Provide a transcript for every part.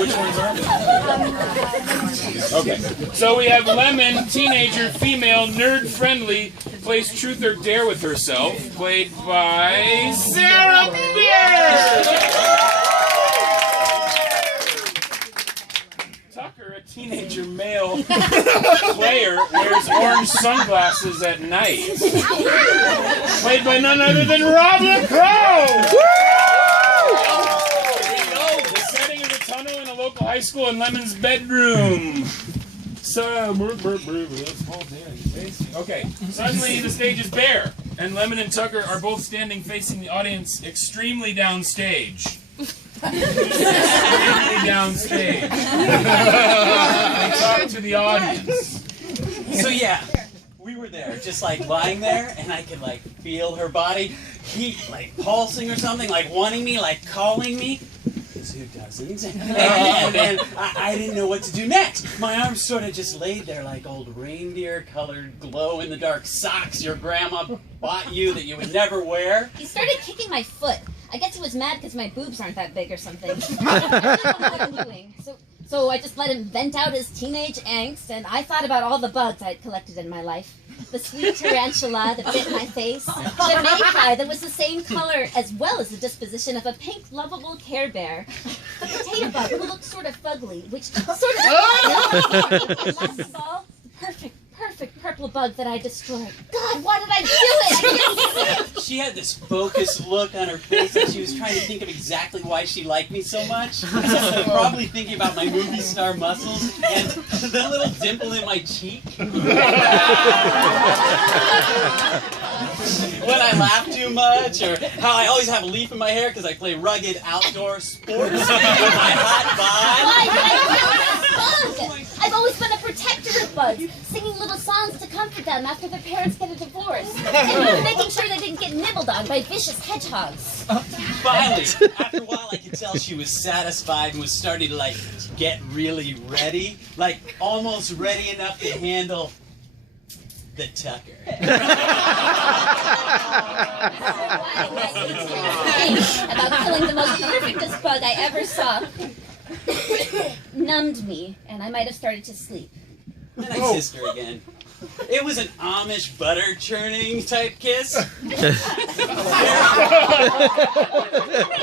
Which ones are they? Okay. So we have Lemon, teenager, female, nerd-friendly, plays truth or dare with herself, played by Sarah Baird. Tucker, a teenager male player, wears orange sunglasses at night, played by none other than Rob Lecrone. In a local high school in Lemon's bedroom. So, okay. Suddenly, the stage is bare, and Lemon and Tucker are both standing facing the audience extremely downstage. Extremely downstage. They talk to the audience. So yeah, we were there, just like lying there, and I could like feel her body heat, like pulsing or something, like wanting me, like calling me. Who doesn't? And I didn't know what to do next. My arms sort of just laid there like old reindeer-colored glow-in-the-dark socks your grandma bought you that you would never wear. He started kicking my foot. I guess he was mad because my boobs aren't that big or something. I didn't know what I'm doing. So I just let him vent out his teenage angst, and I thought about all the bugs I'd collected in my life. The sweet tarantula that bit my face, the mayfly that was the same color as well as the disposition of a pink, lovable Care Bear, the potato bug who looked sort of fugly, which sort of... And last of all, the perfect purple bug that I destroyed. God, why did I do it? I can't see it. She had this focused look on her face and she was trying to think of exactly why she liked me so much. Probably thinking about my movie star muscles and the little dimple in my cheek. When I laugh too much, or how I always have a leaf in my hair because I play rugged outdoor sports with my hot bug. I've always been a protector of bugs, singing little songs to comfort them after their parents get a divorce, and making sure they didn't get nibbled on by vicious hedgehogs. Finally, after a while I could tell she was satisfied and was starting to like get really ready, like almost ready enough to handle the Tucker. About killing the most perfectest bug I ever saw numbed me, and I might have started to sleep. And I kissed her again. It was an Amish butter churning type kiss.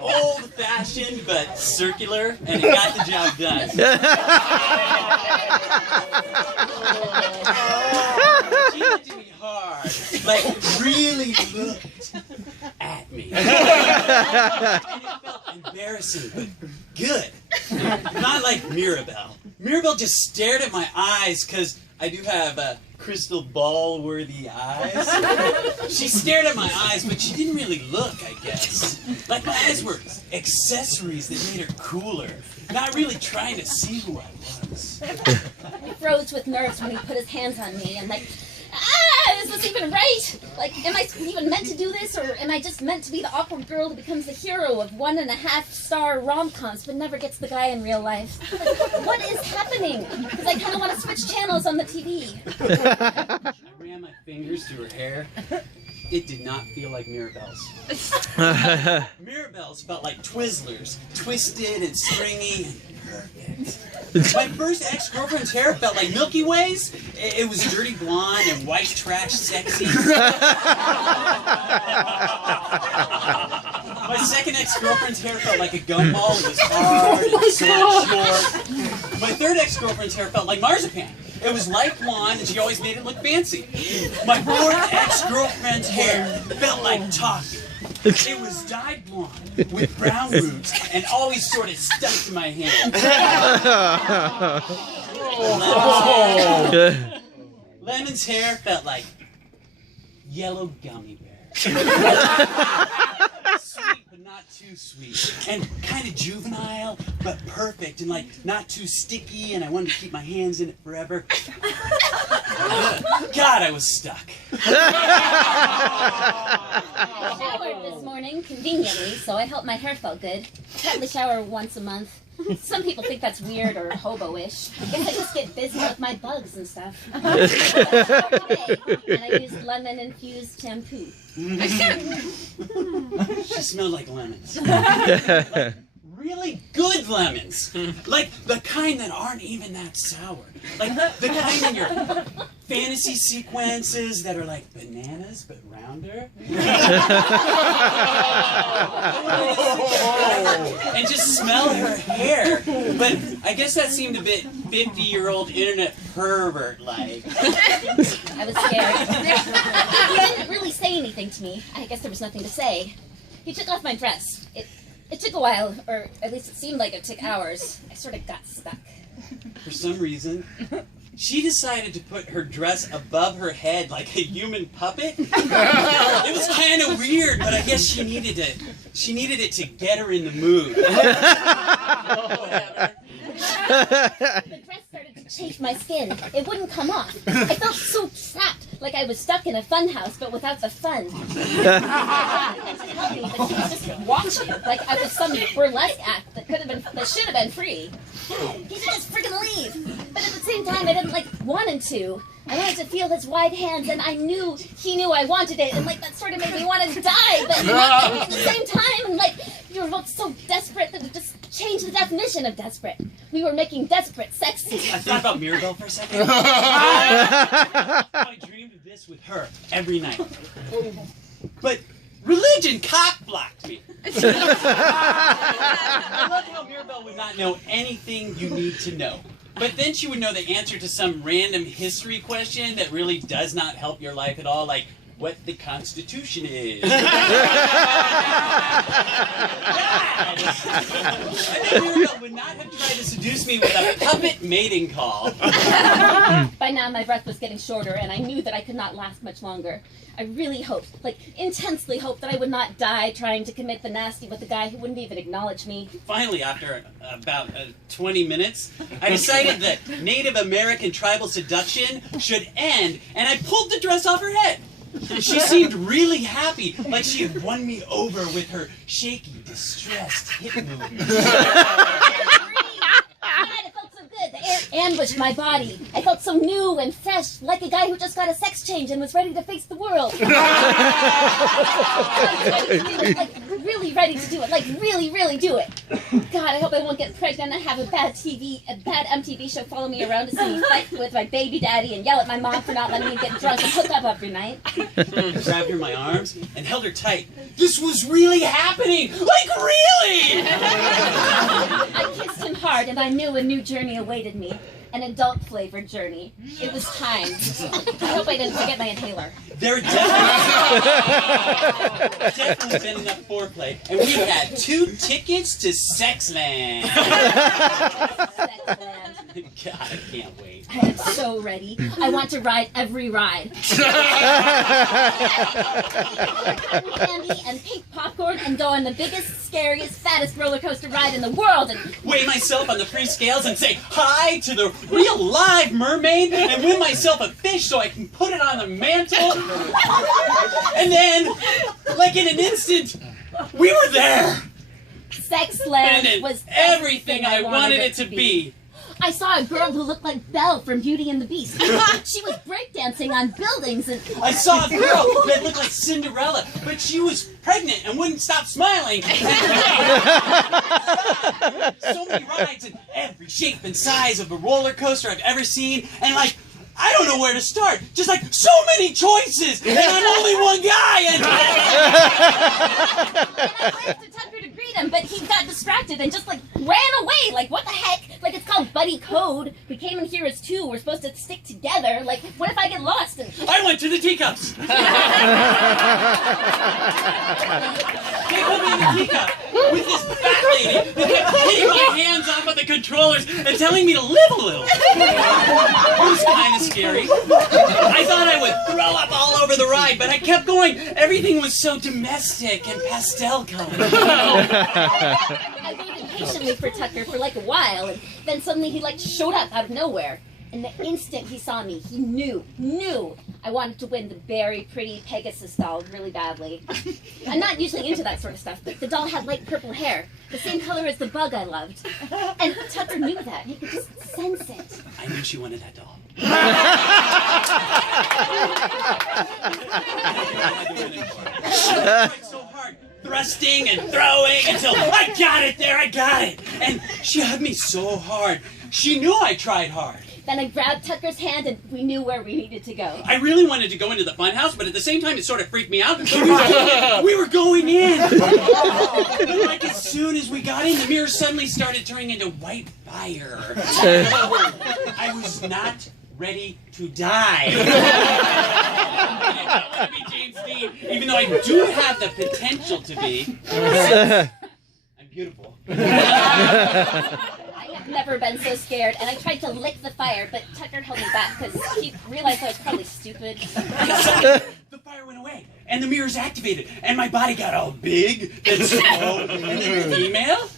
Old-fashioned but circular, and it got the job done. She looked at me hard, like really looked at me. And it felt embarrassing, but good. Not like Mirabelle. Mirabelle just stared at my eyes because I do have crystal ball-worthy eyes. She stared at my eyes, but she didn't really look, I guess. Like my eyes were accessories that made her cooler, not really trying to see who I was. He froze with nerves when he put his hands on me and like, is this even right? Like, am I even meant to do this, or am I just meant to be the awkward girl who becomes the hero of 1.5-star rom-coms but never gets the guy in real life? Like, what is happening? Because I kind of want to switch channels on the TV. I ran my fingers through her hair. It did not feel like Mirabelle's. Mirabelle's felt like Twizzlers, twisted and stringy and perfect. My first ex-girlfriend's hair felt like Milky Way's. It was dirty blonde and white trash sexy. My second ex-girlfriend's hair felt like a gumball. It was hard and short. My third ex-girlfriend's hair felt like marzipan. It was light blonde, and she always made it look fancy. My fourth ex-girlfriend's hair felt like toffee. It was dyed blonde with brown roots and always sort of stuck to my hand. Lemon's hair felt like yellow gummy bear. Sweet, but not too sweet. And kind of juvenile, but perfect. And like not too sticky, and I wanted to keep my hands in it forever. God, I was stuck. I showered this morning morning, conveniently, so I felt my hair felt good. I probably shower once a month. Some people think that's weird or hobo-ish. I guess I just get busy with my bugs and stuff. And I use lemon-infused shampoo. She smelled like lemons. Really good lemons. Like the kind that aren't even that sour. Like the kind in your fantasy sequences that are like bananas but rounder. And just smell her hair. But I guess that seemed a bit 50-year-old internet pervert-like. I was scared. He didn't really say anything to me. I guess there was nothing to say. He took off my dress. It took a while, or at least it seemed like it took hours. I sort of got stuck. For some reason, she decided to put her dress above her head like a human puppet. It was kind of weird, but I guess she needed it. She needed it to get her in the mood. The dress started to chafe my skin. It wouldn't come off. I felt so trapped, like I was stuck in a fun house, but without the fun. I wanted to help me, but she was just watching, like I was some burlesque act that should have been free. He should just freaking leave. But at the same time, I didn't want him to. I wanted to feel his wide hands, and I knew he knew I wanted it, and that sort of made me want to die. But at the same time, you were both so desperate that it just changed the definition of desperate. We were making desperate sexy. I thought about Mirabelle for a second. I dreamed of this with her every night. But religion cock-blocked me. I love how Mirabelle would not know anything you need to know. But then she would know the answer to some random history question that really does not help your life at all, like what the Constitution is. I think Mirabelle would not have tried to seduce me with a puppet mating call. By now, my breath was getting shorter, and I knew that I could not last much longer. I really hoped, intensely hoped, that I would not die trying to commit the nasty with a guy who wouldn't even acknowledge me. Finally, after about 20 minutes, I decided that Native American tribal seduction should end, and I pulled the dress off her head. She seemed really happy, like she had won me over with her shaky, distressed hip movement. It felt so good. The air ambushed my body. I felt so new and fresh, like a guy who just got a sex change and was ready to face the world. Really ready to do it. Really, really do it. God, I hope I won't get pregnant and have a bad MTV show follow me around to see me fight with my baby daddy and yell at my mom for not letting me get drunk and hook up every night. I grabbed her in my arms and held her tight. This was really happening! Really! I kissed him hard, and I knew a new journey awaited me. An adult-flavored journey. It was time. I hope I didn't forget my inhaler. There definitely been enough foreplay, and we had 2 tickets to Sexland. Sexland. God, I can't wait. I am so ready. I want to ride every ride. Cotton candy and pink popcorn and go on the biggest, scariest, fattest roller coaster ride in the world and weigh myself on the free scales and say hi to the real live mermaid and win myself a fish so I can put it on the mantle. And then, in an instant, we were there. Sexland was everything I wanted it to be. I saw a girl who looked like Belle from Beauty and the Beast. She was breakdancing on buildings and... I saw a girl that looked like Cinderella, but she was pregnant and wouldn't stop smiling. So many rides in every shape and size of a roller coaster I've ever seen, and I don't know where to start. Just so many choices, and I'm only one guy. And I went to Tucker to greet him, but he got distracted and just ran away. What the heck? It's called buddy code. We came in here as 2. We're supposed to stick together. What if I get lost? And I went to the teacups. They put me in the teacup with this fat lady who kept hitting my hands off of the controllers and telling me to live a little. It was kind of scary. I thought I would throw up all over the ride, but I kept going. Everything was so domestic and pastel colored. I waited patiently for Tucker for a while, and then suddenly he showed up out of nowhere. And the instant he saw me, he knew I wanted to win the very pretty Pegasus doll really badly. I'm not usually into that sort of stuff, but the doll had light purple hair, the same color as the bug I loved. And Tucker knew that. He could just sense it. I knew she wanted that doll. She tried so hard, thrusting and throwing until I got it there, I got it. And she hugged me so hard. She knew I tried hard. Then I grabbed Tucker's hand and we knew where we needed to go. I really wanted to go into the fun house, but at the same time it sort of freaked me out. We were going in. But like as soon as we got in, the mirror suddenly started turning into white fire. I was not ready to die. I don't want to be James Dean, even though I do have the potential to be. I'm beautiful. I have never been so scared, and I tried to lick the fire, but Tucker held me back because he realized I was probably stupid. The fire went away, and the mirrors activated, and my body got all big and slow, and then female.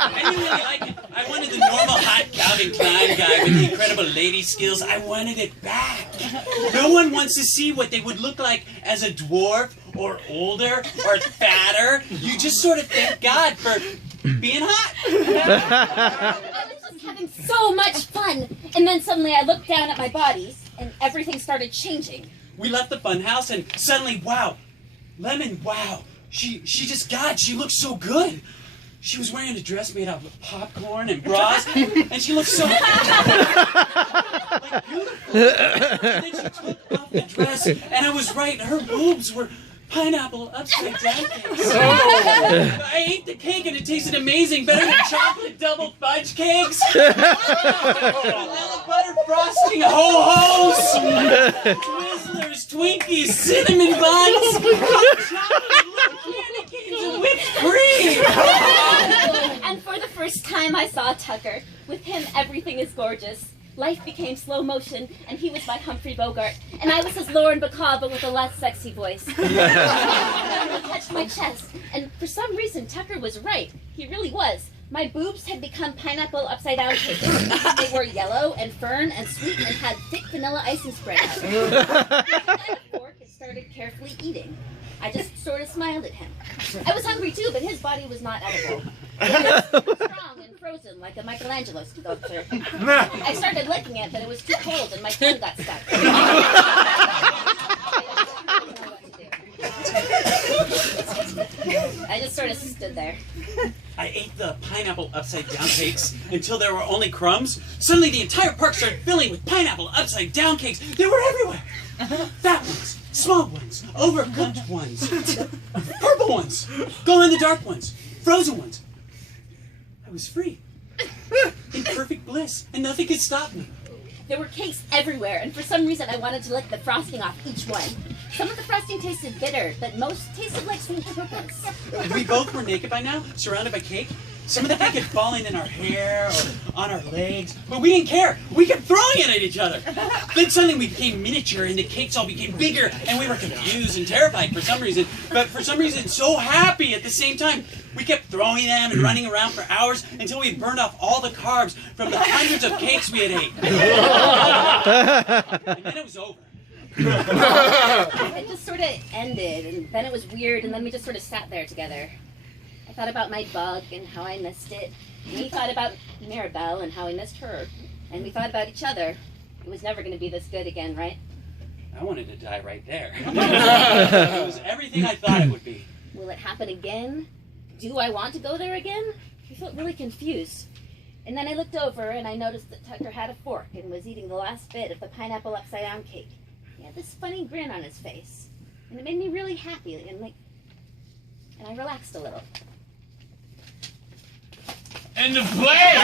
I didn't really like it. I wanted the normal hot Calvin Klein guy with the incredible lady skills. I wanted it back. No one wants to see what they would look like as a dwarf, or older, or fatter. You just sort of thank God for being hot. I was just having so much fun, and then suddenly I looked down at my body, and everything started changing. We left the fun house, and suddenly, wow, Lemon, wow, she looked so good. She was wearing a dress made out of popcorn and bras, and she looked so like beautiful. And then she took off the dress, and I was right, her boobs were pineapple upside down cakes. I ate the cake and it tasted amazing, better than chocolate double fudge cakes. Vanilla butter frosting, ho-hos, Twizzlers, Twinkies, cinnamon buns, chocolate little candy canes, and whipped cream. And for the first time I saw Tucker. With him, everything is gorgeous. Life became slow motion, and he was my Humphrey Bogart, and I was his Lauren Bacall, but with a less sexy voice. He touched my chest, and for some reason, Tucker was right. He really was. My boobs had become pineapple upside-down cakes. They were yellow and fern and sweet and had thick vanilla icing spread out. He took out a fork and started carefully eating. I just sort of smiled at him. I was hungry too, but his body was not edible. It was strong and frozen like a Michelangelo sculpture. I started licking it, but it was too cold and my tongue got stuck. I just sort of stood there. I ate the pineapple upside down cakes until there were only crumbs. Suddenly the entire park started filling with pineapple upside down cakes. They were everywhere. Fat ones, small ones, overcooked ones, purple ones, glow-in-the-dark ones, frozen ones. I was free, in perfect bliss, and nothing could stop me. There were cakes everywhere, and for some reason I wanted to lick the frosting off each one. Some of the frosting tasted bitter, but most tasted like sweet chocolates. We both were naked by now, surrounded by cake. Some of the cake had fallen in our hair or on our legs, but we didn't care. We kept throwing it at each other. Then suddenly we became miniature, and the cakes all became bigger, and we were confused and terrified for some reason, but for some reason so happy at the same time. We kept throwing them and running around for hours until we burned off all the carbs from the hundreds of cakes we had ate. And then it was over. It just sort of ended, and then it was weird, and then we just sort of sat there together. I thought about my bug and how I missed it. And he thought about Maribel and how he missed her. And we thought about each other. It was never going to be this good again, right? I wanted to die right there. It was everything I thought it would be. Will it happen again? Do I want to go there again? I felt really confused. And then I looked over and I noticed that Tucker had a fork and was eating the last bit of the pineapple upside down cake. He had this funny grin on his face. And it made me really happy and I relaxed a little. And the play!